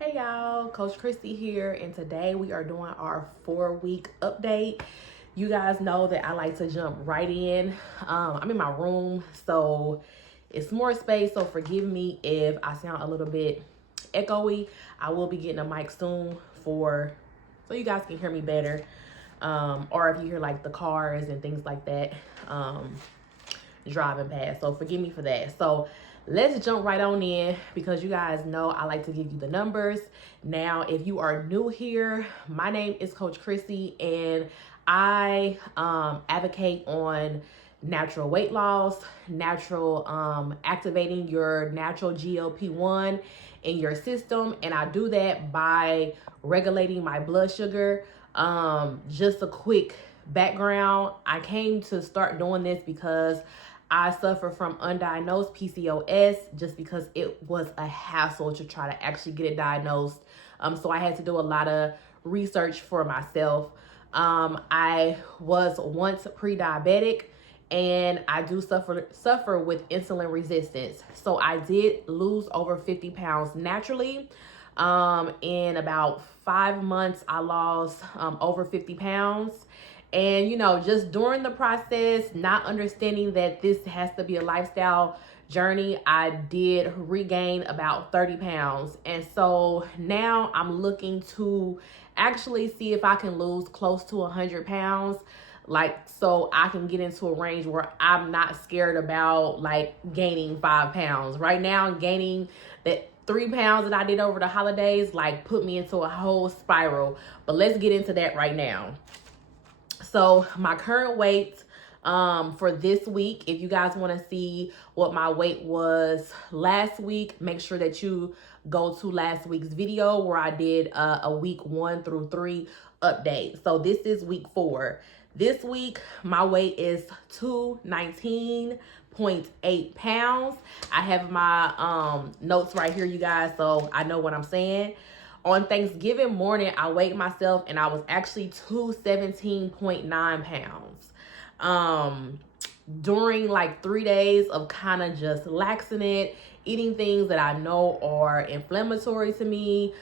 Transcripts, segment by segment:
Hey y'all, Coach Christy here, and today we are doing our 4-week update. You guys know that I like to jump right in. I'm in my room, so it's more space, so forgive me if I sound a little bit echoey. I will be getting a mic soon so you guys can hear me better. Or if you hear like the cars and things like that driving past. So forgive me for that. So let's jump right on in because you guys know I like to give you the numbers. Now, if you are new here, my name is Coach Chrissy, and I advocate on natural weight loss, natural activating your natural GLP-1 in your system, and I do that by regulating my blood sugar. Just a quick background, I came to start doing this because I suffer from undiagnosed PCOS just because it was a hassle to try to actually get it diagnosed. So I had to do a lot of research for myself. I was once pre-diabetic, and I do suffer with insulin resistance. So I did lose over 50 pounds naturally. In about 5 months, I lost over 50 pounds. And, just during the process, not understanding that this has to be a lifestyle journey, I did regain about 30 pounds. And so now I'm looking to actually see if I can lose close to 100 pounds. So I can get into a range where I'm not scared about gaining 5 pounds. Right now, gaining that 3 pounds that I did over the holidays, put me into a whole spiral. But let's get into that right now. So my current weight for this week, if you guys want to see what my weight was last week, make sure that you go to last week's video where I did a week 1 through 3 update. So this is week 4. This week, my weight is 219.8 pounds. I have my notes right here, you guys, so I know what I'm saying. On Thanksgiving morning, I weighed myself and I was actually 217.9 pounds. During 3 days of kind of just laxing it, eating things that I know are inflammatory to me,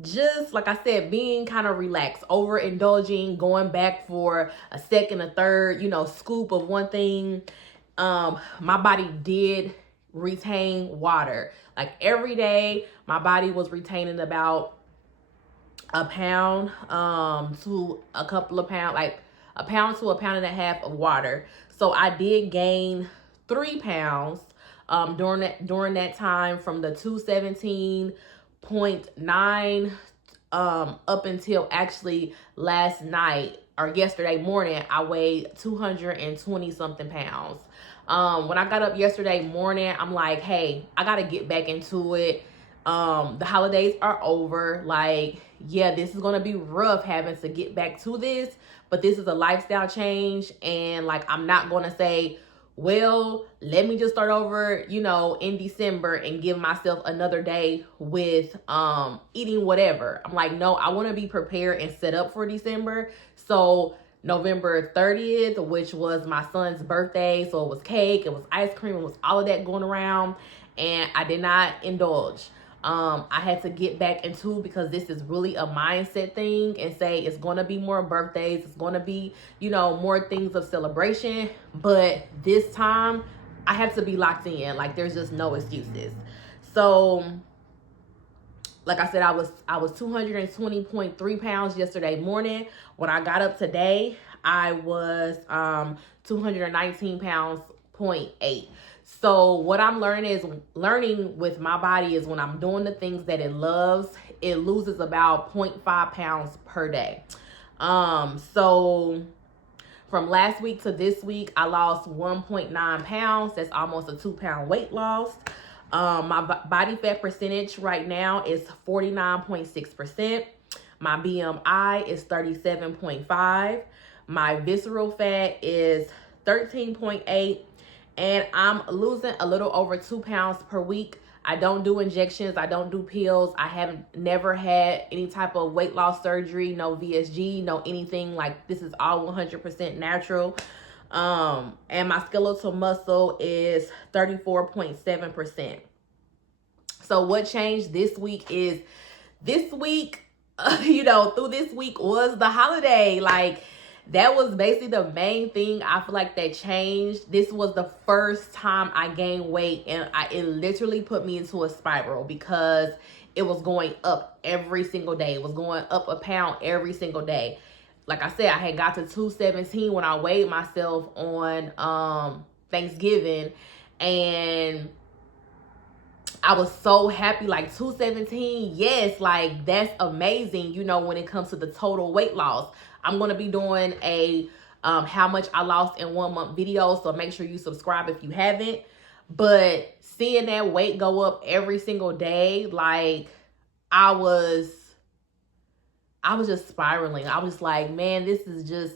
just like I said, being kind of relaxed, overindulging, going back for a second, a third, scoop of one thing. My body did retain water. Every day, my body was retaining about a pound to a couple of pounds, a pound to a pound and a half of water. So I did gain 3 pounds during that time from the 217.9 up until actually last night or yesterday morning. I weighed 220 something pounds. When I got up yesterday morning, I'm like, hey, I gotta get back into it. The holidays are over. This is gonna be rough having to get back to this, but this is a lifestyle change, and I'm not gonna say, well, let me just start over, in December and give myself another day with eating whatever. I'm like, no, I want to be prepared and set up for December. So November 30th, which was my son's birthday, so it was cake, it was ice cream, it was all of that going around, and I did not indulge. I had to get back into, because this is really a mindset thing, and say it's going to be more birthdays, it's going to be, more things of celebration, but this time I have to be locked in. There's just no excuses. So like I said, I was 220.3 pounds yesterday morning. When I got up today, I was 219 pounds, 0.8. So what I'm learning with my body is when I'm doing the things that it loves, it loses about 0.5 pounds per day. So from last week to this week, I lost 1.9 pounds. That's almost a 2-pound weight loss. My body fat percentage right now is 49.6%. My BMI is 37.5. My visceral fat is 13.8. And I'm losing a little over 2 pounds per week. I don't do injections. I don't do pills. I haven't never had any type of weight loss surgery, no VSG, no anything. This is all 100% natural. And my skeletal muscle is 34.7%. So what changed this week is this week, through this week was the holiday. Like, that was basically the main thing I feel like that changed. This was the first time I gained weight, and it literally put me into a spiral because it was going up every single day. It was going up a pound every single day. Like I said, I had got to 217 when I weighed myself on Thanksgiving, and I was so happy. Like, 217, yes, like that's amazing, when it comes to the total weight loss. I'm going to be doing a how much I lost in 1 month video, so make sure you subscribe if you haven't. But seeing that weight go up every single day, like, I was just spiraling. I was like, man, this is just,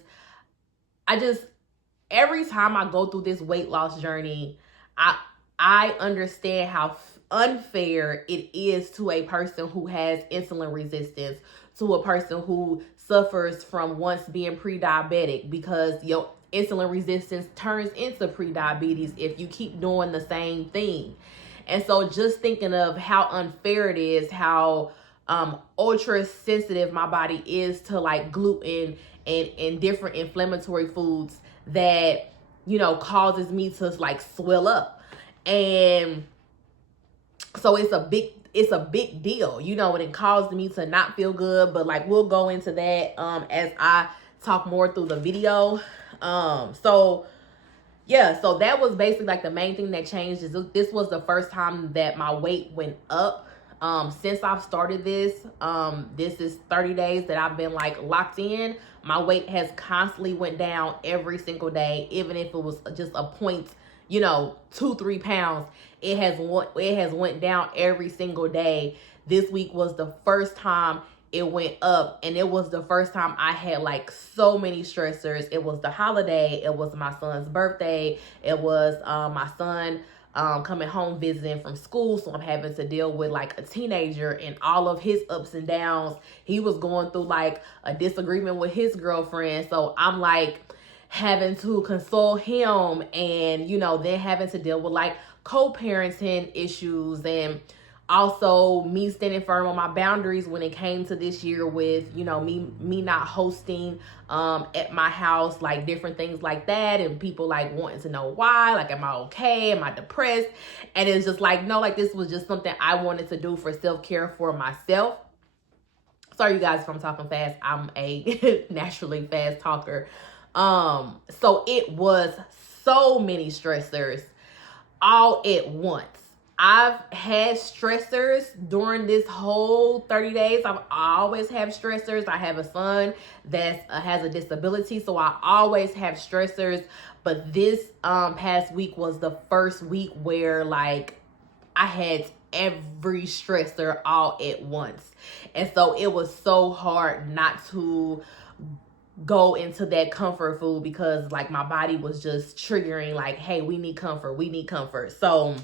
every time I go through this weight loss journey, I understand how unfair it is to a person who has insulin resistance, to a person who suffers from once being pre-diabetic, because your insulin resistance turns into pre-diabetes if you keep doing the same thing. And so just thinking of how unfair it is, how ultra sensitive my body is to like gluten and different inflammatory foods that, causes me to like swell up. And so it's a big deal, and it caused me to not feel good. But like, we'll go into that as I talk more through the video. So that was basically like the main thing that changed. Is this was the first time that my weight went up since I've started this. This is 30 days that I've been like locked in. My weight has constantly went down every single day, even if it was just a point, 2-3 pounds. It has went down every single day. This week was the first time it went up, and it was the first time I had like so many stressors. It was the holiday, it was my son's birthday, it was my son coming home visiting from school, so I'm having to deal with like a teenager and all of his ups and downs. He was going through like a disagreement with his girlfriend, so I'm like having to console him, and then having to deal with like co-parenting issues, and also me standing firm on my boundaries when it came to this year with me not hosting at my house, like different things like that, and people like wanting to know why, like, am I okay, am I depressed? And it's just like, no, like, this was just something I wanted to do for self-care for myself. Sorry you guys if I'm talking fast, I'm a naturally fast talker. So it was so many stressors all at once. I've had stressors during this whole 30 days. I always have stressors. I have a son that has a disability, so I always have stressors. But this past week was the first week where like I had every stressor all at once. And so it was so hard not to go into that comfort food, because like my body was just triggering like, hey, we need comfort. So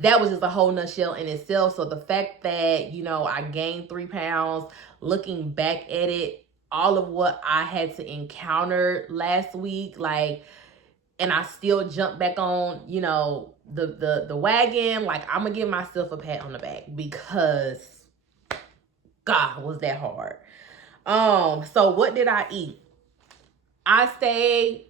that was just a whole nutshell in itself. So the fact that, I gained 3 pounds, looking back at it, all of what I had to encounter last week, like, and I still jumped back on, the wagon, like, I'm gonna give myself a pat on the back, because God, was that hard. So what did I eat? I stayed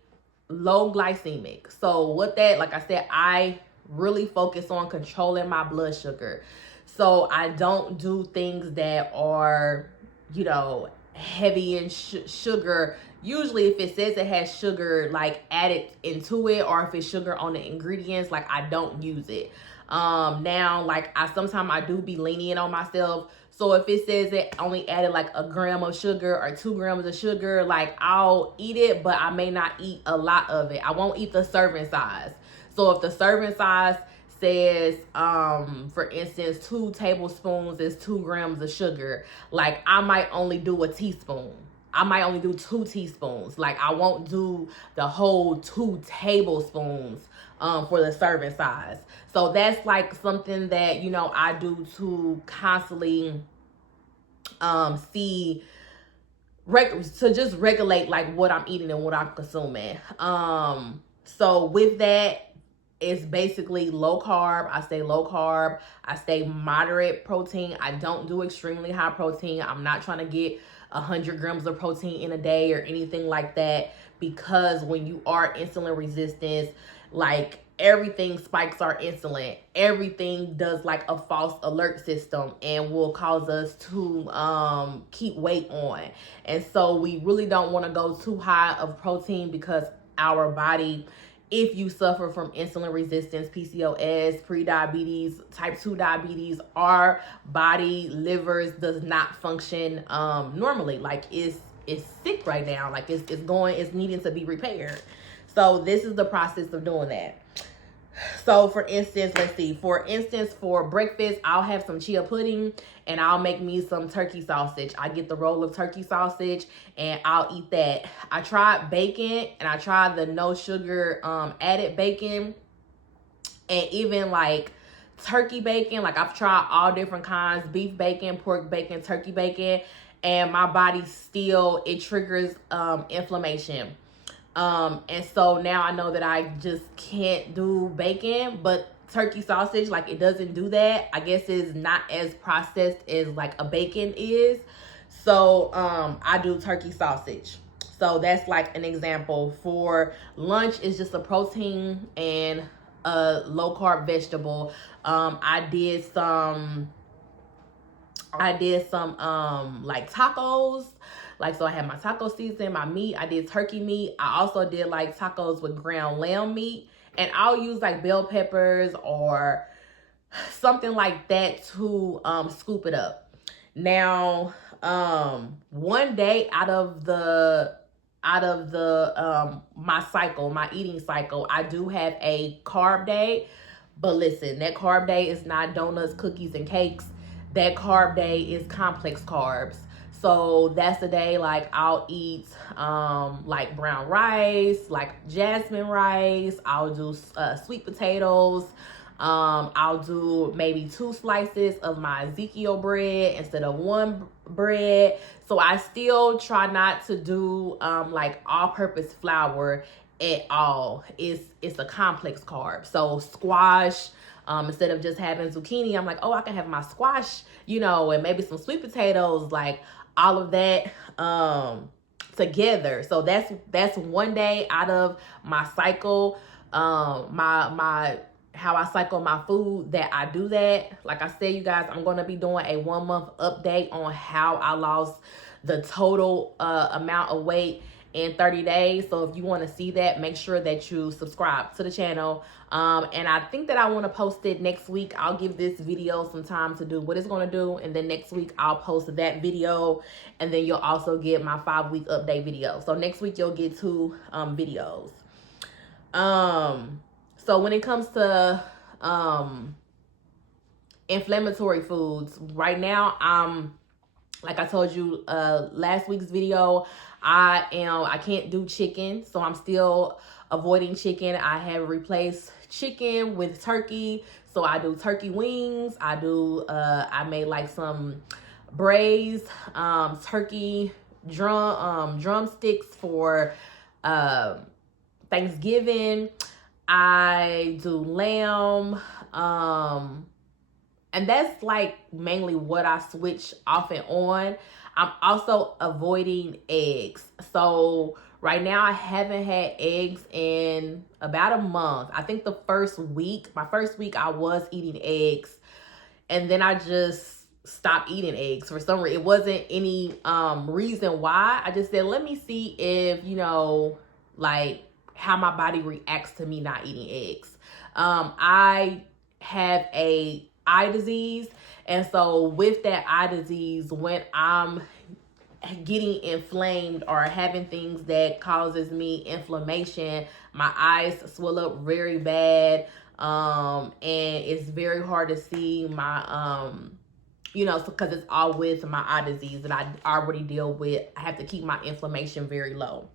low glycemic. So what that, like I said, I really focus on controlling my blood sugar. So I don't do things that are, heavy in sugar. Usually if it says it has sugar like added into it, or if it's sugar on the ingredients, like, I don't use it. Now, like, sometimes I do be lenient on myself. So if it says it only added like 1 gram of sugar or 2 grams of sugar, like, I'll eat it, but I may not eat a lot of it. I won't eat the serving size. So if the serving size says, for instance, 2 tablespoons is 2 grams of sugar, like, I might only do a teaspoon. I might only do 2 teaspoons. Like, I won't do the whole 2 tablespoons for the serving size. So that's like something that, I do to constantly to just regulate like what I'm eating and what I'm consuming. So with that, it's basically low carb. I stay low carb. I stay moderate protein. I don't do extremely high protein. I'm not trying to get 100 grams of protein in a day or anything like that, because when you are insulin resistant, like everything spikes our insulin. Everything does like a false alert system and will cause us to keep weight on. And so we really don't want to go too high of protein, because our body, if you suffer from insulin resistance, PCOS, pre-diabetes, type 2 diabetes, our body, livers does not function normally. Like it's sick right now. Like it's needing to be repaired. So this is the process of doing that. So for instance, let's see. For instance, for breakfast, I'll have some chia pudding and I'll make me some turkey sausage. I get the roll of turkey sausage and I'll eat that. I tried bacon and I tried the no sugar added bacon, and even like turkey bacon. Like I've tried all different kinds: beef bacon, pork bacon, turkey bacon, and my body still, it triggers inflammation. And so now I know that I just can't do bacon, but turkey sausage, like it doesn't do that. I guess it's not as processed as like a bacon is. So I do turkey sausage. So that's like an example. For lunch, it's just a protein and a low carb vegetable. I did some like tacos. Like, so I had my taco seasoning, my meat. I did turkey meat. I also did like tacos with ground lamb meat. And I'll use like bell peppers or something like that to scoop it up. Now, one day out of my cycle, my eating cycle, I do have a carb day. But listen, that carb day is not donuts, cookies, and cakes. That carb day is complex carbs. So that's the day like I'll eat like brown rice, like jasmine rice. I'll do sweet potatoes. I'll do maybe 2 slices of my Ezekiel bread instead of 1 bread. So I still try not to do like all-purpose flour at all. It's a complex carb. So squash, instead of just having zucchini, I'm like, oh, I can have my squash, you know, and maybe some sweet potatoes, like all of that together. So that's one day out of my cycle, my how I cycle my food, that I do that. Like I said, you guys, I'm going to be doing a 1-month update on how I lost the total amount of weight in 30 days. So if you want to see that, make sure that you subscribe to the channel. And I think that I want to post it next week. I'll give this video some time to do what it's going to do. And then next week I'll post that video. And then you'll also get my 5-week update video. So next week you'll get 2 videos. So when it comes to inflammatory foods, right now like I told you last week's video, I can't do chicken, so I'm still avoiding chicken. I have replaced chicken with turkey, so I do turkey wings. I made like some braised turkey drumsticks for Thanksgiving. I do lamb, and that's like mainly what I switch off and on. I'm also avoiding eggs. So right now I haven't had eggs in about a month. I think my first week I was eating eggs, and then I just stopped eating eggs for some reason. It wasn't any reason why. I just said, let me see if, you know, like how my body reacts to me not eating eggs. I have a eye disease, and so with that eye disease, when I'm getting inflamed or having things that causes me inflammation, my eyes swell up very bad, and it's very hard to see my you know, because it's all with my eye disease that I already deal with. I have to keep my inflammation very low.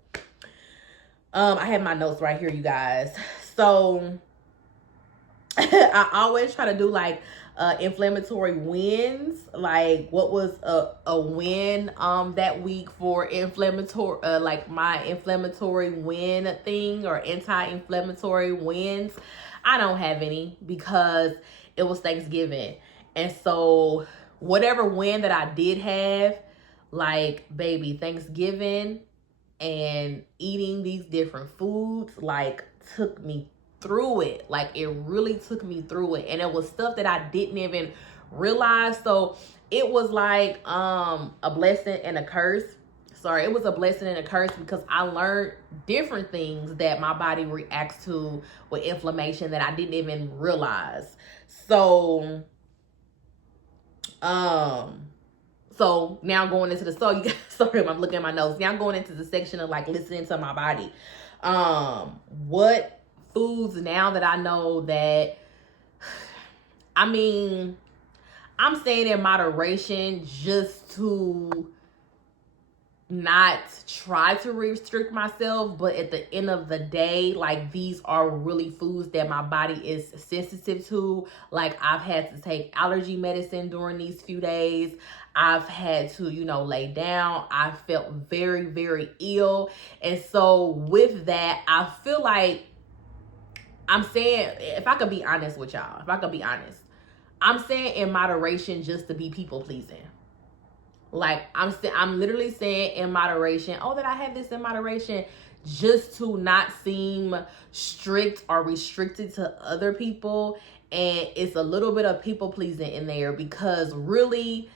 I have my notes right here, you guys. So I always try to do like inflammatory wins. Like what was a win that week for inflammatory, like my inflammatory win thing or anti-inflammatory wins. I don't have any because it was Thanksgiving. And so whatever win that I did have, like, baby, Thanksgiving and eating these different foods, like, took me through it. Like, it really took me through it. And it was stuff that I didn't even realize. So it was like a blessing and a curse. Sorry, it was a blessing and a curse because I learned different things that my body reacts to with inflammation that I didn't even realize. So so now I'm going into the, so you guys, sorry, I'm looking at my notes. Now I'm going into the section of like listening to my body. What foods now that I know that, I mean, I'm saying in moderation just to not try to restrict myself, but at the end of the day, like, these are really foods that my body is sensitive to. Like, I've had to take allergy medicine during these few days. I've had to, you know, lay down. I felt very, very ill. And so with that, I feel like, I'm saying, if I could be honest with y'all, I'm saying in moderation just to be people pleasing. Like, I'm literally saying in moderation, oh, that I have this in moderation, just to not seem strict or restricted to other people. And it's a little bit of people pleasing in there because really,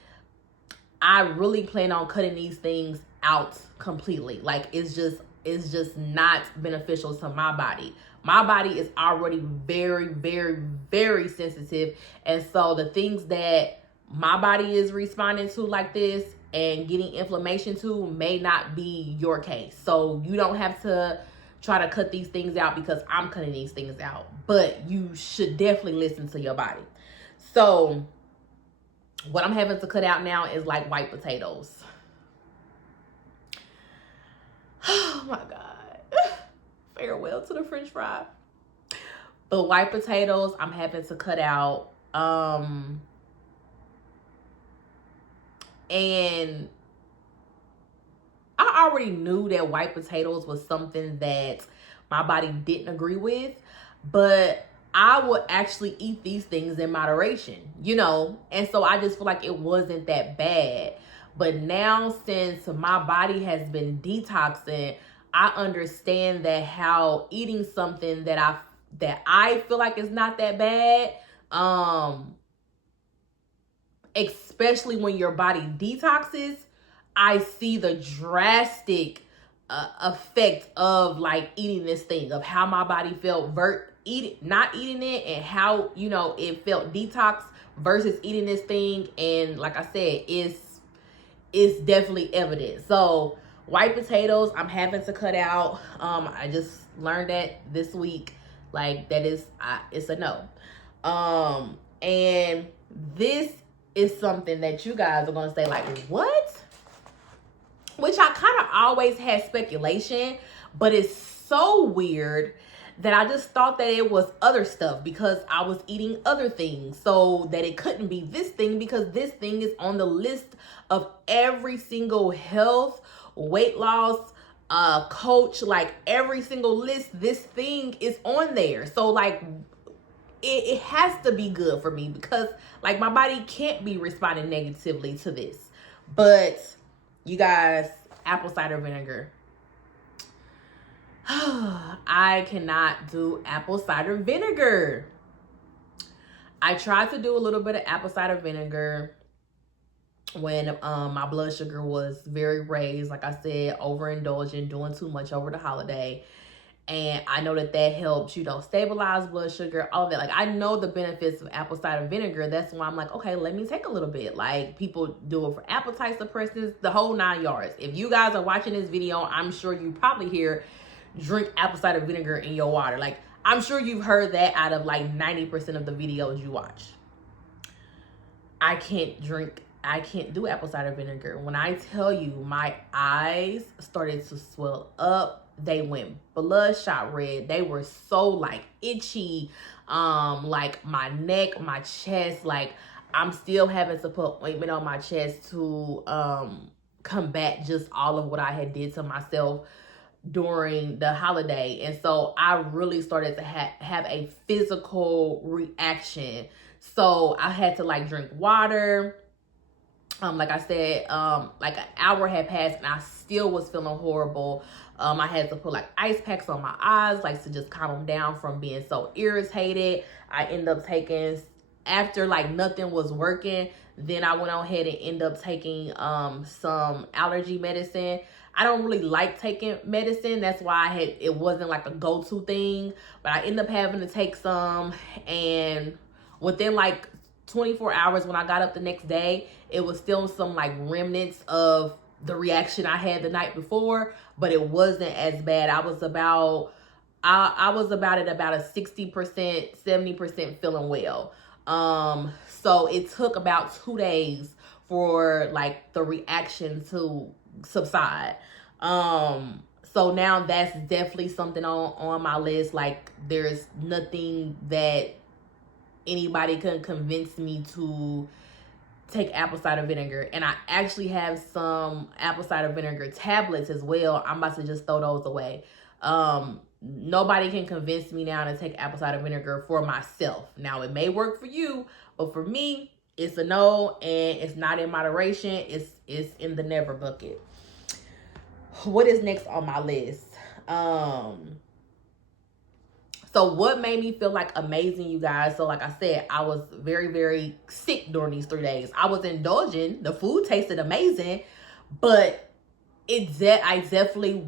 I really plan on cutting these things out completely. Like, it's just not beneficial to my body. My body is already very, very, very sensitive. And so the things that my body is responding to like this and getting inflammation to may not be your case. So you don't have to try to cut these things out because I'm cutting these things out. But you should definitely listen to your body. So what I'm having to cut out now is like white potatoes. Oh my God. Farewell to the French fry. But white potatoes, I'm having to cut out. And I already knew that white potatoes was something that my body didn't agree with, but I would actually eat these things in moderation, you know? And so I just feel like it wasn't that bad. But now, since my body has been detoxing, I understand that how eating something that I feel like is not that bad, especially when your body detoxes, I see the drastic effect of like eating this thing, of how my body felt not eating it, and how, you know, it felt detox versus eating this thing. And like I said, it's definitely evident. So white potatoes, I'm having to cut out. I just learned that this week, like, that is, it's a no. And this is something that you guys are going to say like, what? Which I kind of always had speculation, but it's so weird that I just thought that it was other stuff because I was eating other things, so that it couldn't be this thing because this thing is on the list of every single health, weight loss coach, like every single list, this thing is on there. So like, it has to be good for me because like my body can't be responding negatively to this. But you guys, apple cider vinegar. I cannot do apple cider vinegar. I tried to do a little bit of apple cider vinegar when my blood sugar was very raised. Like I said, overindulging, doing too much over the holiday. And I know that helps, you know, stabilize blood sugar, all that. Like, I know the benefits of apple cider vinegar. That's why I'm like, okay, let me take a little bit. Like, people do it for appetite suppressants, the whole 9 yards. If you guys are watching this video, I'm sure you probably hear drink apple cider vinegar in your water. Like, I'm sure you've heard that out of like 90% of the videos you watch. I can't do apple cider vinegar. When I tell you, my eyes started to swell up. They went bloodshot red. They were so like itchy. Like my neck, my chest, like I'm still having to put ointment on my chest to combat just all of what I had did to myself during the holiday. And so I really started to have a physical reaction. So I had to like drink water. Like I said, like an hour had passed and I still was feeling horrible. I had to put like ice packs on my eyes, like to just calm them down from being so irritated. I ended up taking, after like nothing was working, then I went on ahead and ended up taking some allergy medicine. I don't really like taking medicine. That's why it wasn't like a go-to thing, but I ended up having to take some, and within like 24 hours when I got up the next day, it was still some like remnants of the reaction I had the night before, but it wasn't as bad. I was about at about a 60%, 70% feeling well. So it took about 2 days for like the reaction to subside. So now that's definitely something on my list. Like there's nothing that anybody can convince me to take apple cider vinegar. And I actually have some apple cider vinegar tablets as well. I'm about to just throw those away. Nobody can convince me now to take apple cider vinegar for myself. Now it may work for you, but for me, it's a no, and it's not in moderation. It's in the never bucket. What is next on my list? So what made me feel like amazing, you guys? So like I said, I was very, very sick during these 3 days. I was indulging. The food tasted amazing, but I definitely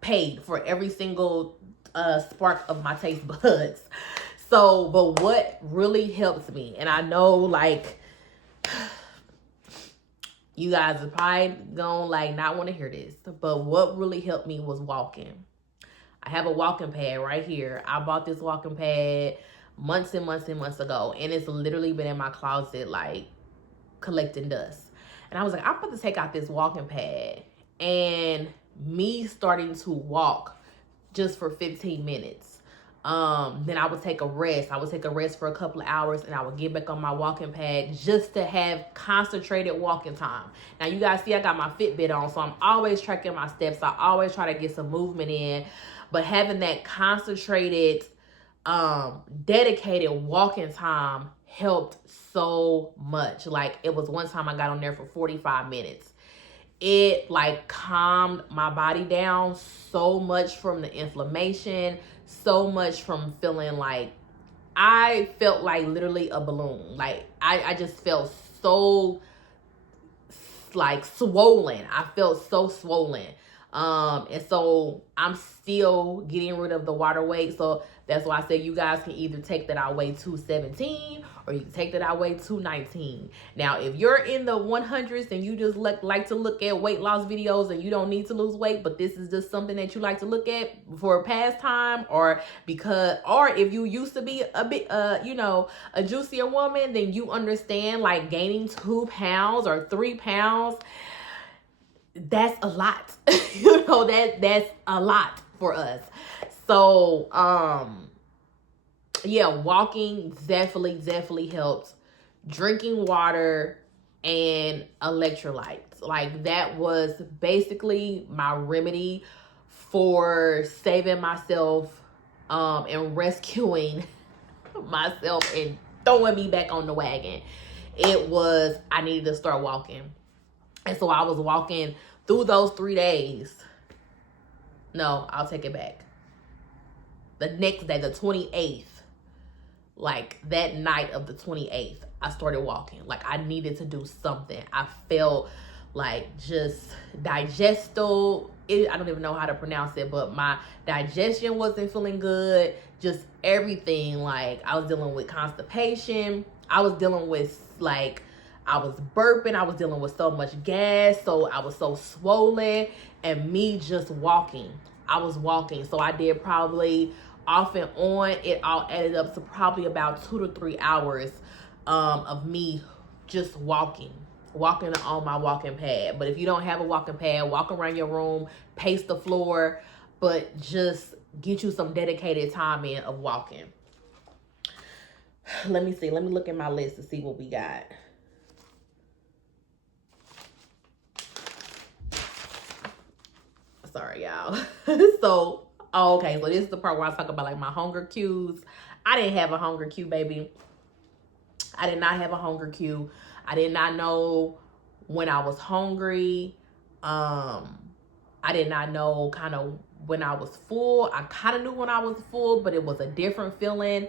paid for every single spark of my taste buds. So, but what really helps me, and I know like you guys are probably gonna like not want to hear this, but what really helped me was walking. I have a walking pad right here. I bought this walking pad months and months and months ago, and it's literally been in my closet like collecting dust. And I was like, I'm about to take out this walking pad, and me starting to walk just for 15 minutes. Then I would take a rest. I would take a rest for a couple of hours, and I would get back on my walking pad just to have concentrated walking time. Now you guys see I got my Fitbit on, so I'm always tracking my steps. I always try to get some movement in, but having that concentrated, dedicated walking time helped so much. Like it was one time I got on there for 45 minutes. It like calmed my body down so much from the inflammation, so much from feeling like I felt like literally a balloon. Like I just felt so like swollen. I felt so swollen. And so I'm still getting rid of the water weight. So that's why I say you guys can either take that I weigh 217 or you can take that I weigh 219. Now, if you're in the 100s and you just like to look at weight loss videos and you don't need to lose weight, but this is just something that you like to look at for a pastime, or if you used to be a bit, a juicier woman, then you understand like gaining 2 pounds or 3 pounds. That's a lot. That's a lot for us. So, yeah, walking definitely helps. Drinking water and electrolytes. Like that was basically my remedy for saving myself, and rescuing myself and throwing me back on the wagon. I needed to start walking. And so I was walking through those 3 days. No, I'll take it back. The next day, the 28th, like that night of the 28th, I started walking. Like I needed to do something. I felt like just digestal. I don't even know how to pronounce it, but my digestion wasn't feeling good. Just everything. Like I was dealing with constipation. I was dealing with I was burping. I was dealing with so much gas. So I was so swollen, and me just walking. I was walking. So I did probably off and on. It all added up to probably about 2 to 3 hours of me just walking on my walking pad. But if you don't have a walking pad, walk around your room, pace the floor, but just get you some dedicated time in of walking. Let me see. Let me look at my list to see what we got. sorry, y'all. So, okay, so this is the part where I talk about like my hunger cues. I didn't have a hunger cue, baby. I did not have a hunger cue. I did not know when I was hungry. I did not know kind of when I was full. I kind of knew when I was full, but it was a different feeling.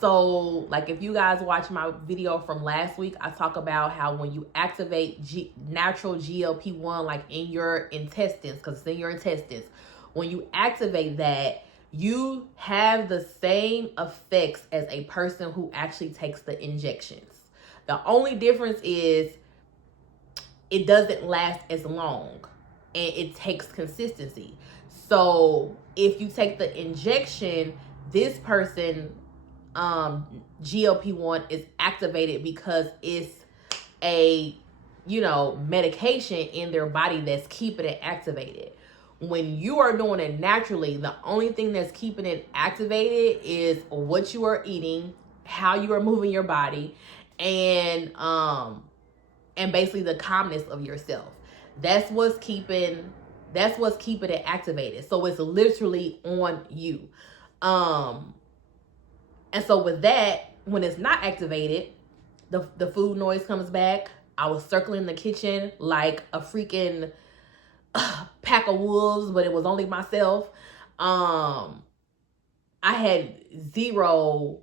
So, like, if you guys watch my video from last week, I talk about how when you activate natural GLP-1, like in your intestines, because it's in your intestines, when you activate that, you have the same effects as a person who actually takes the injections. The only difference is it doesn't last as long and it takes consistency. So if you take the injection, this person, GLP-1 is activated because it's a, medication in their body that's keeping it activated. When you are doing it naturally, the only thing that's keeping it activated is what you are eating, how you are moving your body, and basically the calmness of yourself. That's what's keeping it activated. So it's literally on you. And so with that, when it's not activated, the food noise comes back. I was circling the kitchen like a freaking pack of wolves, but it was only myself. I had zero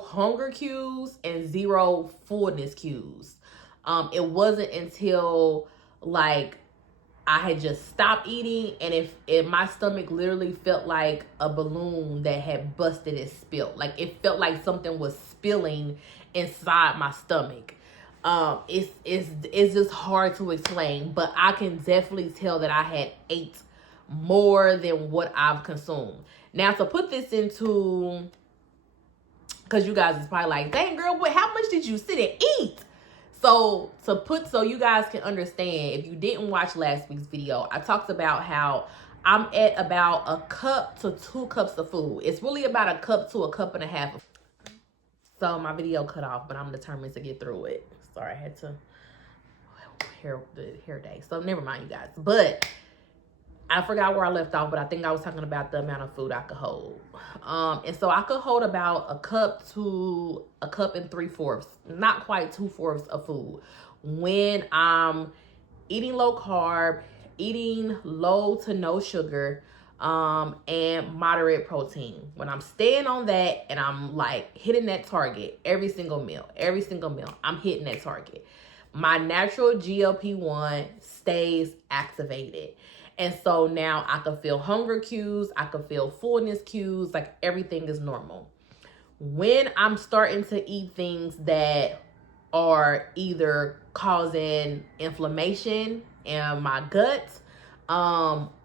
hunger cues and zero fullness cues. It wasn't until like I had just stopped eating, and if my stomach literally felt like a balloon that had busted and spilled. Like it felt like something was spilling inside my stomach. It's just hard to explain, but I can definitely tell that I had ate more than what I've consumed. Now to put this into, because you guys is probably like, dang girl, how much did you sit and eat? So you guys can understand, if you didn't watch last week's video, I talked about how I'm at about a cup to 2 cups of food. It's really about a cup to a cup and a half. So my video cut off, but I'm determined to get through it. Sorry, I had to hair day. So never mind, you guys. But I forgot where I left off, but I think I was talking about the amount of food I could hold. And so I could hold about a cup to a cup and 3/4, not quite 2/4 of food. When I'm eating low carb, eating low to no sugar, and moderate protein. When I'm staying on that and I'm like hitting that target every single meal, I'm hitting that target. My natural GLP-1 stays activated. And so now I can feel hunger cues, I can feel fullness cues, like everything is normal. When I'm starting to eat things that are either causing inflammation in my gut,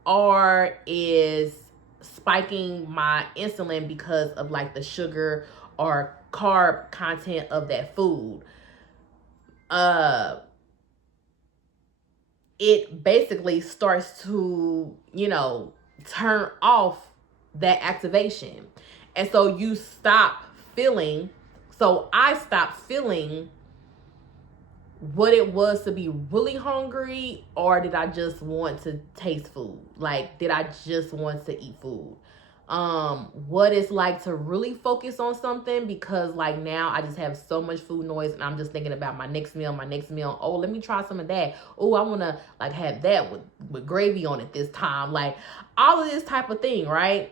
or is spiking my insulin because of like the sugar or carb content of that food, it basically starts to, turn off that activation. And so you stop feeling, so I stopped feeling what it was to be really hungry, or did I just want to taste food? Like, did I just want to eat food? What it's like to really focus on something, because like now I just have so much food noise and I'm just thinking about my next meal. Oh, let me try some of that. Oh, I want to like have that with gravy on it this time. Like all of this type of thing, right?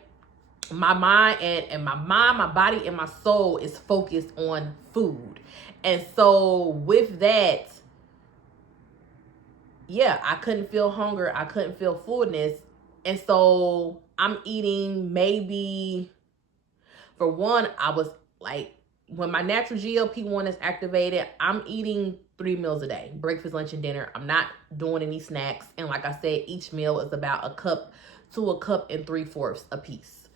My mind and my body and my soul is focused on food. And so with that, yeah, I couldn't feel hunger. I couldn't feel fullness. And so I'm eating maybe, for one, I was like, when my natural GLP-1 is activated, I'm eating 3 meals a day, breakfast, lunch, and dinner. I'm not doing any snacks. And like I said, each meal is about a cup to a cup and 3/4 a piece.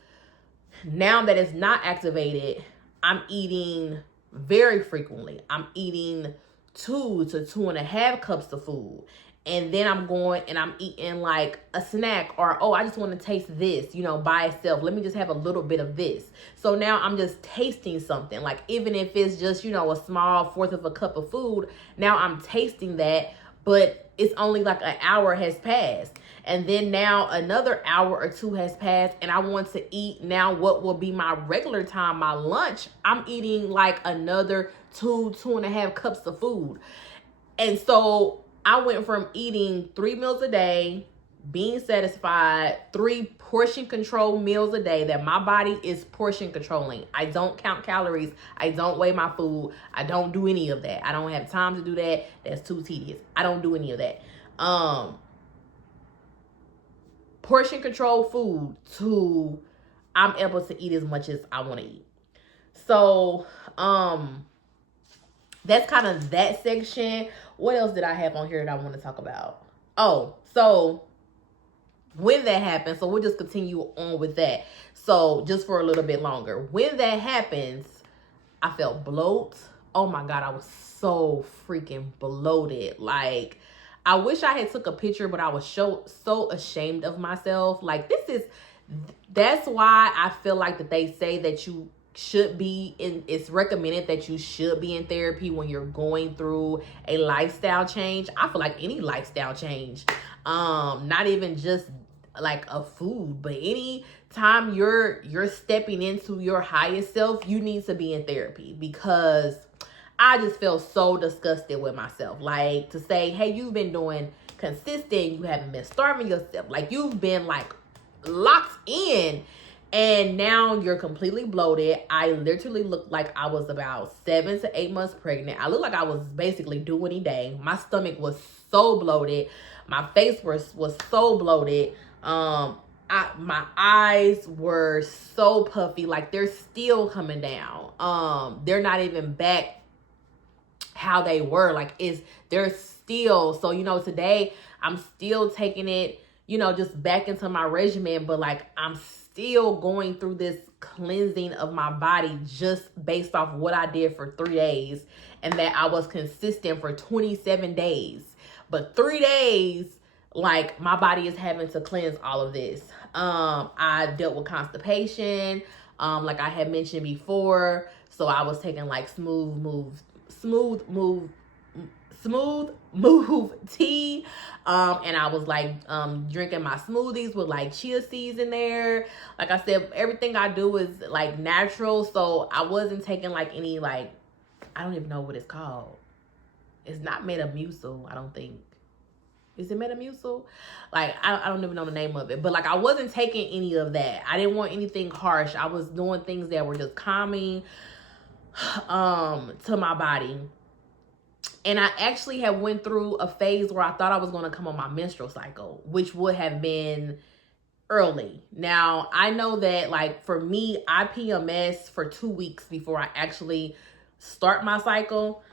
Now that it's not activated, I'm eating very frequently. I'm eating 2 to 2.5 cups of food. And then I'm going and I'm eating like a snack, or, oh, I just want to taste this, by itself. Let me just have a little bit of this. So now I'm just tasting something. Like even if it's just, a small 1/4 of a cup of food, now I'm tasting that. but it's only like an hour has passed. And then now another hour or two has passed, and I want to eat now what will be my regular time, my lunch. I'm eating like another 2.5 cups of food. And so I went from eating 3 meals a day, being satisfied, 3 portion control meals a day, that my body is portion controlling. I don't count calories. I don't weigh my food. I don't do any of that. I don't have time to do that. That's too tedious. I don't do any of that. Portion control food to I'm able to eat as much as I want to eat. So, that's kind of that section. What else did I have on here that I want to talk about? Oh, so when that happens, so we'll just continue on with that. So just for a little bit longer. When that happens, I felt bloat. Oh my God, I was so freaking bloated. Like, I wish I had took a picture, but I was so ashamed of myself. Like, that's why I feel like that they say that you should be in, it's recommended that you should be in therapy when you're going through a lifestyle change. I feel like any lifestyle change, not even just like a food, but any time you're stepping into your highest self, you need to be in therapy, because I just feel so disgusted with myself. Like, to say, hey, you've been doing consistent, you haven't been starving yourself, like you've been like locked in, and now you're completely bloated. I literally looked like I was about 7 to 8 months pregnant. I looked like I was basically due any day. My stomach was so bloated. My face was so bloated. My eyes were so puffy, like they're still coming down. They're not even back how they were. Like, they're still, so today I'm still taking it, just back into my regimen, but like I'm still going through this cleansing of my body just based off what I did for 3 days, and that I was consistent for 27 days. But 3 days, like, my body is having to cleanse all of this. I dealt with constipation, like I had mentioned before. So I was taking like smooth move tea, and I was like drinking my smoothies with like chia seeds in there. Like I said, everything I do is like natural, so I wasn't taking like any, like, I don't even know what it's called. It's not Metamucil, I don't think. Is it Metamucil? Like, I don't even know the name of it. But like, I wasn't taking any of that. I didn't want anything harsh. I was doing things that were just calming to my body. And I actually had went through a phase where I thought I was going to come on my menstrual cycle, which would have been early. Now, I know that, like, for me, I PMS for 2 weeks before I actually start my cycle.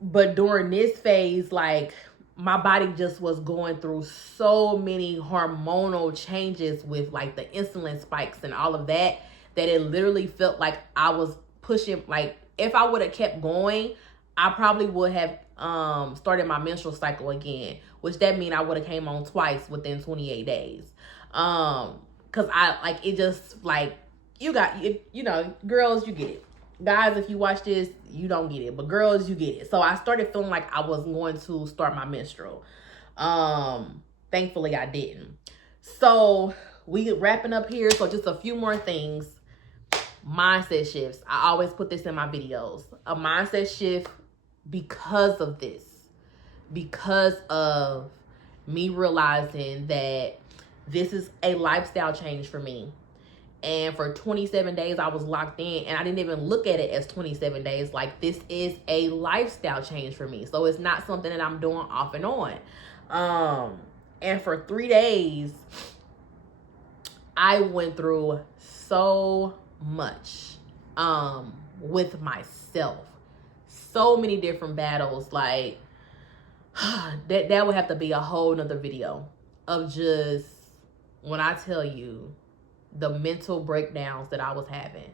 But during this phase, like, my body just was going through so many hormonal changes with like the insulin spikes and all of that, that it literally felt like I was pushing. Like, if I would have kept going, I probably would have started my menstrual cycle again, which that mean I would have came on twice within 28 days. Cause I like, it just like, girls, you get it. Guys, if you watch this, you don't get it, but girls, you get it. So I started feeling like I was going to start my menstrual. Thankfully I didn't. So we wrapping up here. So just a few more things. Mindset shifts. I always put this in my videos. A mindset shift because of this. Because of me realizing that this is a lifestyle change for me. And for 27 days, I was locked in, and I didn't even look at it as 27 days. Like, this is a lifestyle change for me. So it's not something that I'm doing off and on. And for 3 days, I went through so much with myself. So many different battles. Like, that would have to be a whole nother video of just, when I tell you, the mental breakdowns that I was having,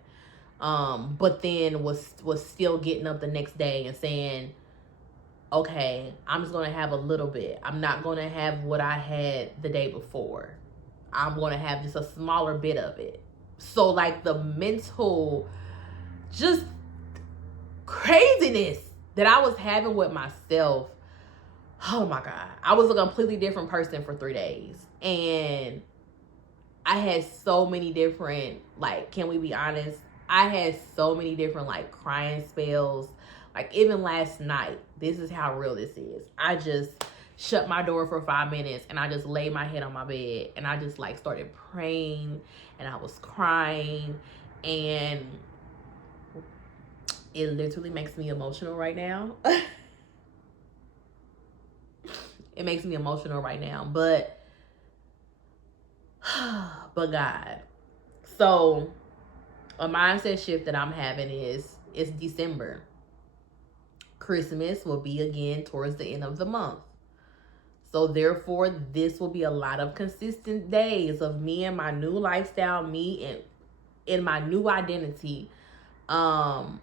but then was still getting up the next day and saying, okay, I'm just going to have a little bit. I'm not going to have what I had the day before. I'm going to have just a smaller bit of it. So like, the mental just craziness that I was having with myself oh my God, I was a completely different person for 3 days. And I had so many different, like, can we be honest? I had so many different, like, crying spells. Like, even last night, this is how real this is. I just shut my door for 5 minutes and I just laid my head on my bed and I just, like, started praying and I was crying. And it literally makes me emotional right now. It makes me emotional right now. But God. So a mindset shift that I'm having is it's December. Christmas will be again towards the end of the month. So therefore, this will be a lot of consistent days of me and my new lifestyle, me and in my new identity, of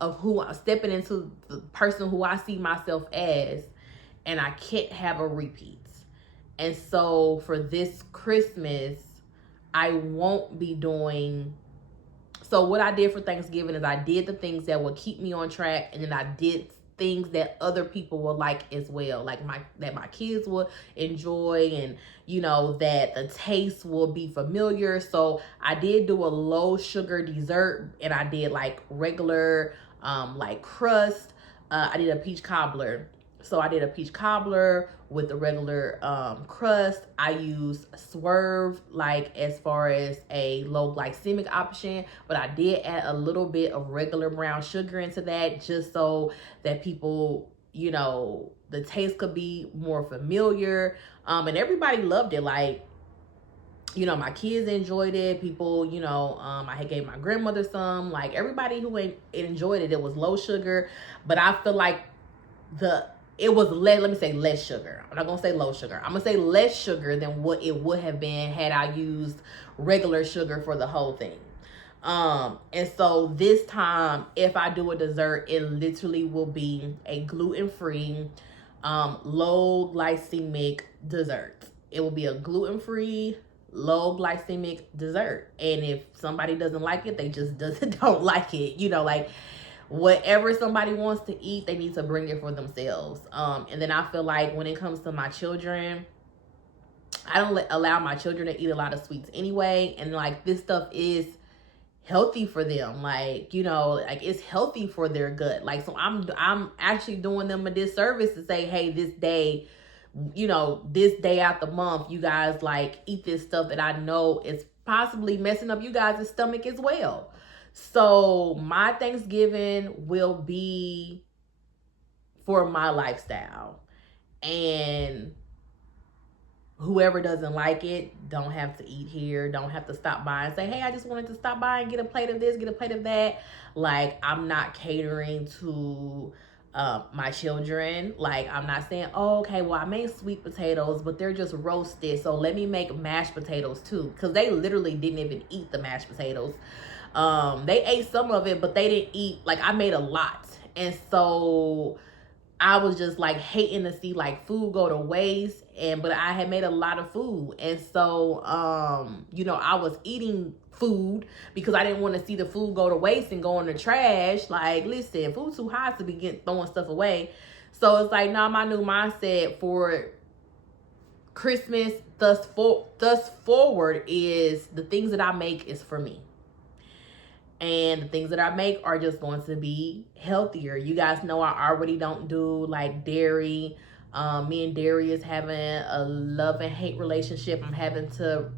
who I'm stepping into, the person who I see myself as, and I can't have a repeat. And so for this Christmas, I won't be doing. So what I did for Thanksgiving is I did the things that would keep me on track, and then I did things that other people will like as well, like that my kids will enjoy, and that the taste will be familiar. So I did do a low sugar dessert, and I did like regular like crust. I did a peach cobbler. So I did a peach cobbler with the regular crust. I used Swerve, like as far as a low glycemic option, but I did add a little bit of regular brown sugar into that just so that people, the taste could be more familiar. And everybody loved it. Like, my kids enjoyed it. People, I had gave my grandmother some. Like, everybody who enjoyed it. It was low sugar, but I feel like it was less, let me say less sugar. I'm not going to say low sugar. I'm going to say less sugar than what it would have been had I used regular sugar for the whole thing. And so this time, if I do a dessert, it literally will be a gluten-free, low glycemic dessert. It will be a gluten-free, low glycemic dessert. And if somebody doesn't like it, they just don't like it. Like, whatever somebody wants to eat, they need to bring it for themselves. And then I feel like when it comes to my children, I don't allow my children to eat a lot of sweets anyway. And like, this stuff is healthy for them. Like, like it's healthy for their gut. Like, so I'm actually doing them a disservice to say, hey, this day out the month, you guys like eat this stuff that I know is possibly messing up you guys' stomach as well. So my Thanksgiving will be for my lifestyle, and whoever doesn't like it don't have to eat here, don't have to stop by and say, hey, I just wanted to stop by and get a plate of this, get a plate of that. Like, I'm not catering to my children. Like, I'm not saying, oh, okay, well, I made sweet potatoes, but they're just roasted, so let me make mashed potatoes too, because they literally didn't even eat the mashed potatoes. They ate some of it, but they didn't eat, like, I made a lot. And so I was just like hating to see like food go to waste, but I had made a lot of food. And so, I was eating food because I didn't want to see the food go to waste and go in the trash. Like, listen, food's too hot to be throwing stuff away. So it's like, now my new mindset for Christmas thus forward is the things that I make is for me. And the things that I make are just going to be healthier. You guys know I already don't do like dairy. Me and dairy is having a love and hate relationship. I'm having to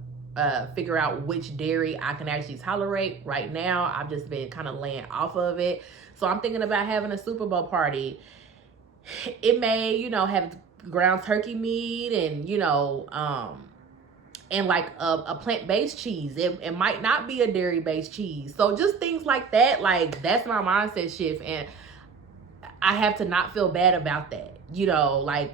figure out which dairy I can actually tolerate. Right now, I've just been kind of laying off of it. So I'm thinking about having a Super Bowl party. It may, have ground turkey meat and, and like a plant-based cheese. It might not be a dairy-based cheese. So just things like that, like that's my mindset shift. And I have to not feel bad about that. Like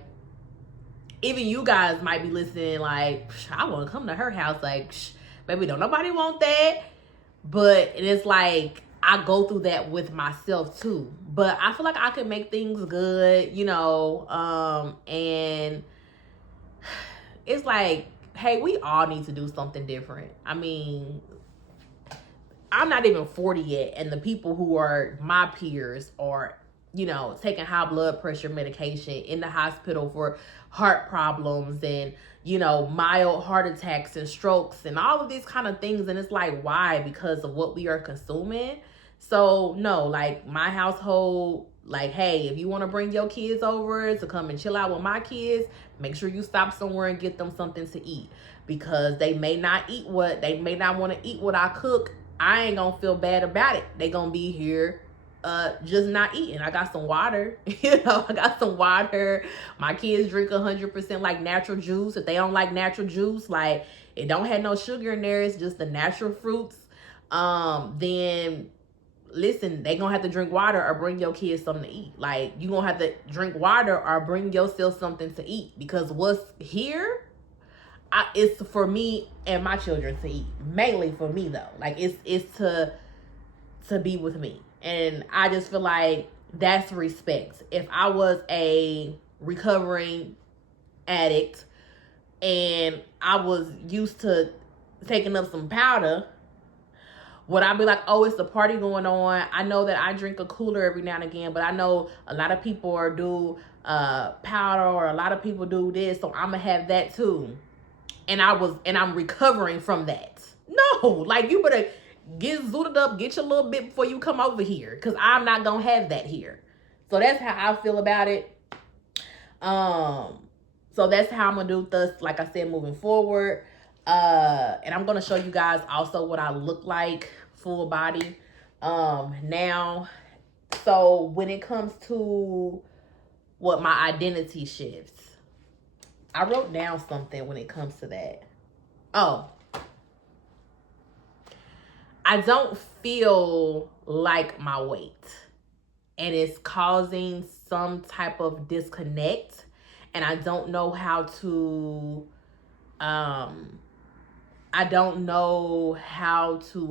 even you guys might be listening like, I want to come to her house. Like, baby, don't nobody want that. But it's like, I go through that with myself too. But I feel like I can make things good, and it's like, hey, we all need to do something different. I mean, I'm not even 40 yet, and the people who are my peers are you know, taking high blood pressure medication, in the hospital for heart problems and, you know, mild heart attacks and strokes and all of these kind of things. And it's like, why? Because of what we are consuming. So no, like my household, like, hey, if you want to bring your kids over to come and chill out with my kids, make sure you stop somewhere and get them something to eat, because they may not want to eat what I cook. I ain't gonna feel bad about it. They gonna be here just not eating. I got some water. You know, I got some water. My kids drink 100% like natural juice. If they don't like natural juice, like it don't have no sugar in there, it's just the natural fruits, then listen, they gonna have to drink water or bring your kids something to eat. Like, you gonna have to drink water or bring yourself something to eat, because what's here, it's for me and my children to eat. Mainly for me though. Like it's to be with me. And I just feel like that's respect. If I was a recovering addict and I was used to taking up some powder, would I be like, oh, it's a party going on? I know that I drink a cooler every now and again, but I know a lot of people do powder, or a lot of people do this, so I'm gonna have that too. And I'm recovering from that. No, like, you better get zooted up, get your little bit before you come over here, because I'm not gonna have that here. So that's how I feel about it. So that's how I'm gonna do this, like I said, moving forward. And I'm gonna show you guys also what I look like full body now. So when it comes to what my identity shifts, I wrote down something when it comes to that. Oh, I don't feel like my weight, and it's causing some type of disconnect, and I don't know how to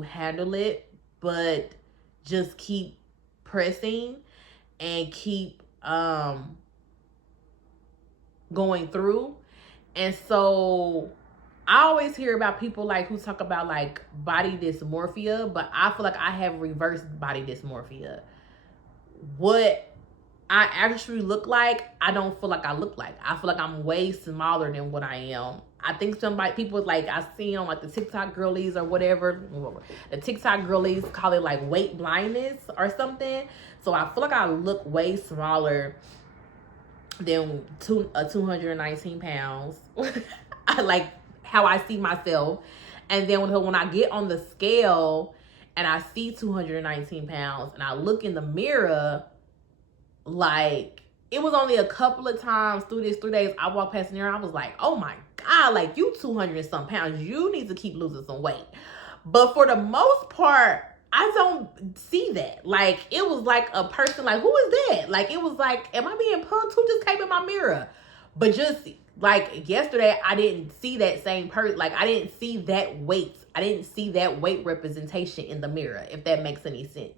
handle it, but just keep pressing and keep going through. And so I always hear about people like who talk about like body dysmorphia, but I feel like I have reverse body dysmorphia. What I actually look like, I don't feel like I look like. I feel like I'm way smaller than what I am. I think people like, I see on like the TikTok girlies or whatever, the TikTok girlies call it like weight blindness or something. So I feel like I look way smaller than 219 pounds. I like how I see myself. And then when I get on the scale and I see 219 pounds and I look in the mirror, like, it was only a couple of times through this 3 days I walked past the mirror, I was like, oh my God, like, you 200 and some pounds, you need to keep losing some weight. But for the most part, I don't see that. Like, it was like a person like, who is that? Like, it was like, am I being punked? Who just came in my mirror? But just like yesterday, I didn't see that same person. Like, I didn't see that weight. I didn't see that weight representation in the mirror, if that makes any sense.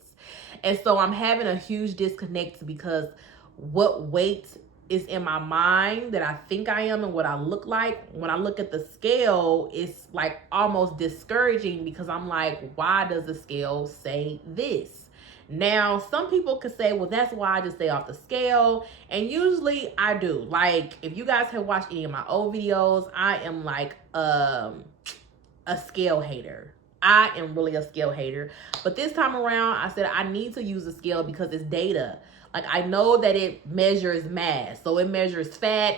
And so I'm having a huge disconnect, because what weight is in my mind that I think I am and what I look like, when I look at the scale, it's like almost discouraging, because I'm like, why does the scale say this? Now, some people could say, well, that's why I just stay off the scale. And usually I do. Like, if you guys have watched any of my old videos, I am like a scale hater. I am really a scale hater. But this time around, I said I need to use a scale because it's data. Like, I know that it measures mass. So it measures fat,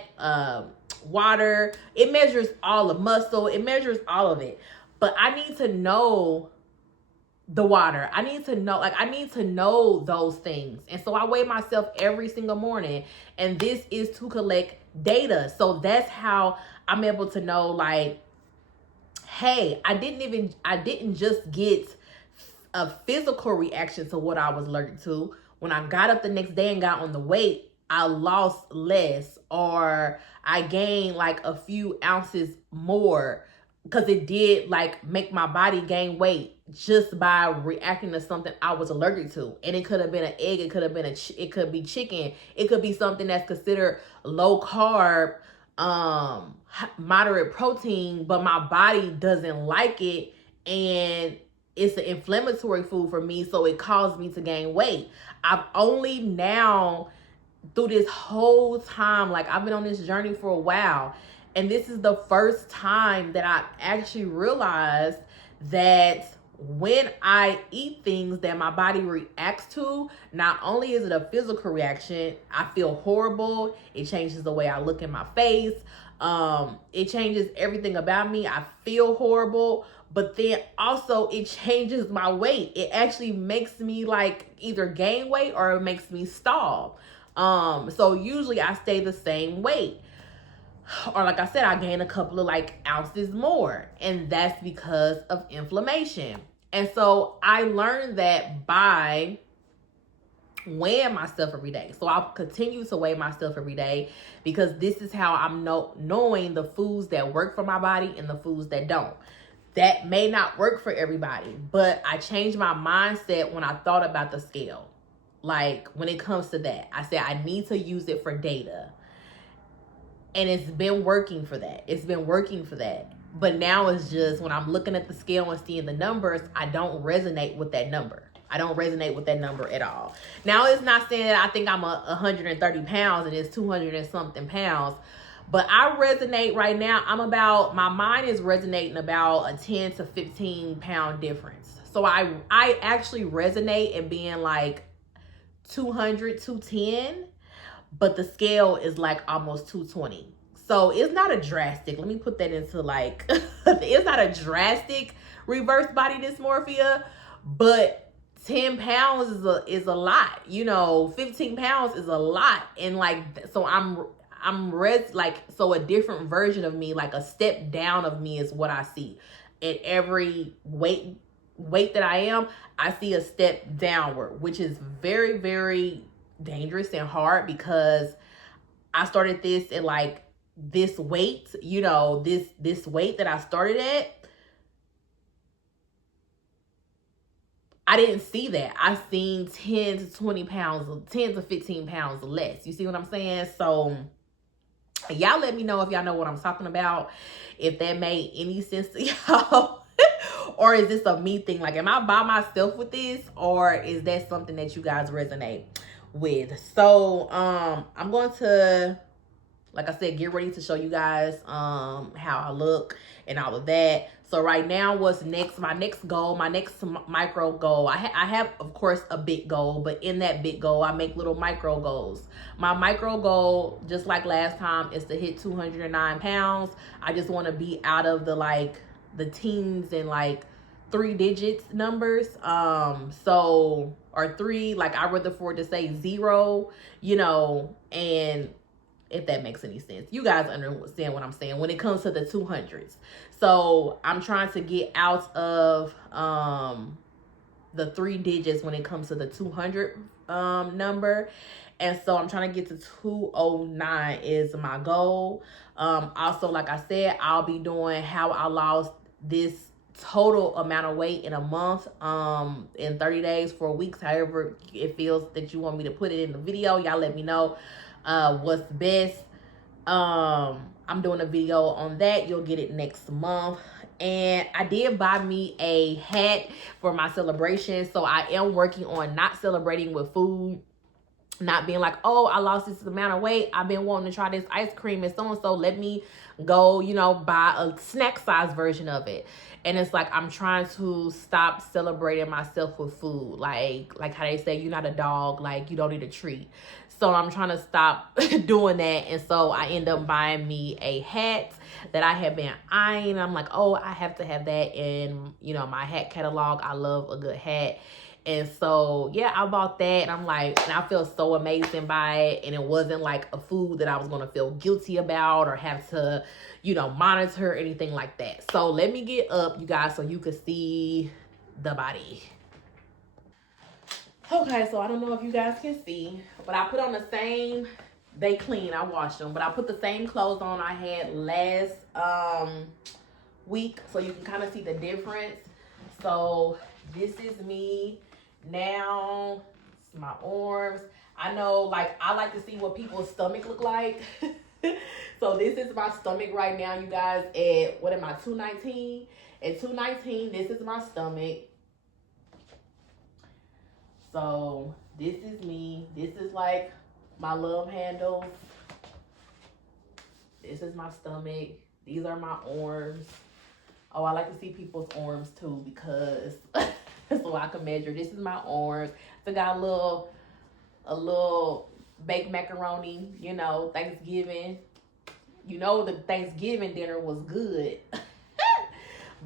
water. It measures all the muscle. It measures all of it. But I need to know the water. I need to know those things. And so I weigh myself every single morning. And this is to collect data. So that's how I'm able to know, like, hey, I didn't just get a physical reaction to what I was allergic to. When I got up the next day and got on the weight, I lost less, or I gained like a few ounces more, because it did like make my body gain weight just by reacting to something I was allergic to. And it could have been an egg, it could have been it could be chicken, it could be something that's considered low carb, moderate protein, but my body doesn't like it, and it's an inflammatory food for me, so it caused me to gain weight. I've only now, through this whole time, like I've been on this journey for a while, and this is the first time that I actually realized that when I eat things that my body reacts to, not only is it a physical reaction, I feel horrible. It changes the way I look in my face. It changes everything about me. I feel horrible, but then also it changes my weight. It actually makes me like either gain weight or it makes me stall. So usually I stay the same weight. Or like I said, I gain a couple of like ounces more, and that's because of inflammation. And so I learned that by weighing myself every day. So I'll continue to weigh myself every day because this is how I'm knowing the foods that work for my body and the foods that don't. That may not work for everybody, but I changed my mindset when I thought about the scale. Like when it comes to that, I said I need to use it for data. And it's been working for that. It's been working for that. But now it's just when I'm looking at the scale and seeing the numbers, I don't resonate with that number. I don't resonate with that number at all. Now, it's not saying that I think I'm 130 pounds and it's 200 and something pounds. But I resonate right now. My mind is resonating about a 10 to 15 pound difference. So I actually resonate in being like 200, 210. But the scale is like almost 220. So it's not a drastic, let me put that into like, it's not a drastic reverse body dysmorphia, but 10 pounds is a lot, 15 pounds is a lot. And like, so so a different version of me, like a step down of me is what I see. At every weight that I am, I see a step downward, which is very, very dangerous and hard because I started this at like this weight, this weight that I started at. I didn't see that. I seen 10 to 20 pounds, 10 to 15 pounds less. You see what I'm saying? So y'all let me know if y'all know what I'm talking about, if that made any sense to y'all. Or is this a me thing? Like, am I by myself with this? Or is that something that you guys resonate with? So I'm going to, like I said, get ready to show you guys how I look and all of that. So right now, what's next? My next goal, my next micro goal. I have, of course, a big goal, but in that big goal, I make little micro goals. My micro goal, just like last time, is to hit 209 pounds. I just want to be out of the teens and like 3 digits numbers. Or 3, like I rather for it to say 0, and if that makes any sense. You guys understand what I'm saying when it comes to the 200s. So I'm trying to get out of the 3 digits when it comes to the 200 number. And so I'm trying to get to 209 is my goal. Also, like I said, I'll be doing how I lost this total amount of weight in a month, in 30 days, 4 weeks, however it feels that you want me to put it in the video. Y'all let me know what's best. I'm doing a video on that. You'll get it next month. And I did buy me a hat for my celebration. So I am working on not celebrating with food. Not being like, oh, I lost this amount of weight. I've been wanting to try this ice cream and so-and-so. Let me go, buy a snack size version of it. And it's like, I'm trying to stop celebrating myself with food. Like how they say, you're not a dog. Like, you don't need a treat. So I'm trying to stop doing that. And so I end up buying me a hat that I have been eyeing. I'm like, oh, I have to have that in, my hat catalog. I love a good hat. And so, yeah, I bought that, and I'm like, and I feel so amazing by it. And it wasn't like a food that I was going to feel guilty about or have to, monitor or anything like that. So let me get up, you guys, so you can see the body. Okay, so I don't know if you guys can see, but I put on the same, they clean, I washed them, but I put the same clothes on I had last week, so you can kind of see the difference. So this is me now. It's my arms. I know, like, I like to see what people's stomach look like. So this is my stomach right now, you guys, at, what am I, 219? At 219, this is my stomach. So This is me. This is like my love handles. This is my stomach. These are my arms. Oh, I like to see people's arms too because so I can measure. This is my arms. So I got a little baked macaroni, you know, Thanksgiving. You know the Thanksgiving dinner was good.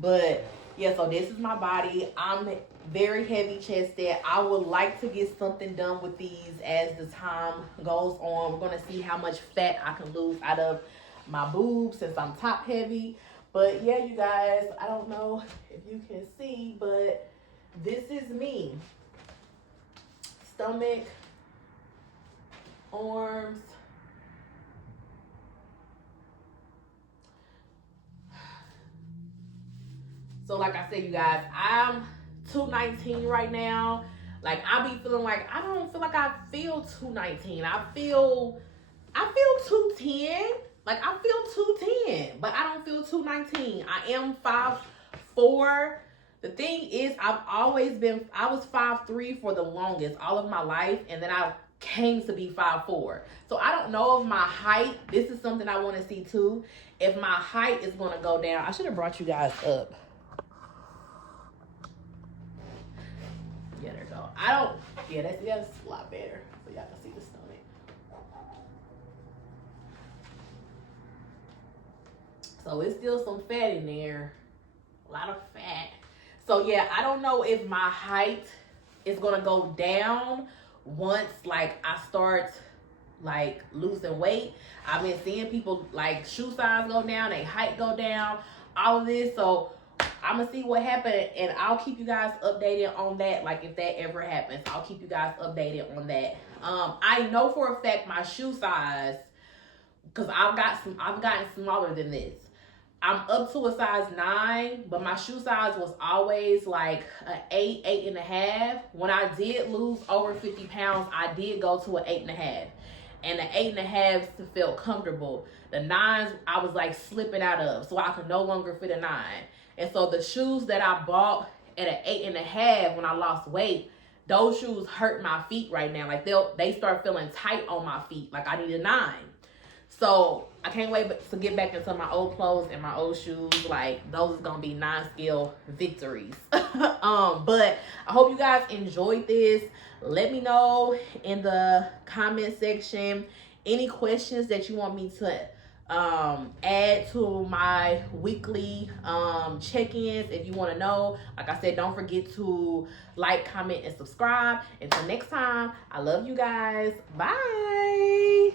But yeah, so this is my body. I'm very heavy chested. I would like to get something done with these as the time goes on. We're gonna see how much fat I can lose out of my boobs since I'm top heavy. But yeah, you guys, I don't know if you can see, but this is me. Stomach, arms. So like I said, you guys, I'm 219 right now. Like I be feeling like I don't feel like I feel 219. I feel 210. Like I feel 210, but I don't feel 219. I am 5'4". The thing is, I was 5'3" for the longest, all of my life, and then I came to be 5'4". So I don't know if my height, this is something I want to see too, if my height is going to go down. I should have brought you guys up. Yeah, there you go. That's a lot better. So y'all can see the stomach. So it's still some fat in there. A lot of fat. So yeah, I don't know if my height is gonna go down once like I start like losing weight. I've been seeing people like shoe size go down, their height go down, all of this. So I'm gonna see what happened, and I'll keep you guys updated on that. Like if that ever happens, I'll keep you guys updated on that. I know for a fact my shoe size, because I've gotten smaller than this. I'm up to a size 9, but my shoe size was always like an 8, 8.5. When I did lose over 50 pounds, I did go to an 8.5. And the 8.5 felt comfortable. The 9s I was like slipping out of, so I could no longer fit a 9. And so the shoes that I bought at an 8.5 when I lost weight, those shoes hurt my feet right now. Like they start feeling tight on my feet. Like I need a 9. So I can't wait to get back into my old clothes and my old shoes. Like those is gonna be 9-scale victories. But I hope you guys enjoyed this. Let me know in the comment section any questions that you want me to add to my weekly check-ins. If you want to know, like I said, don't forget to like, comment, and subscribe. Until next time, I love you guys. Bye.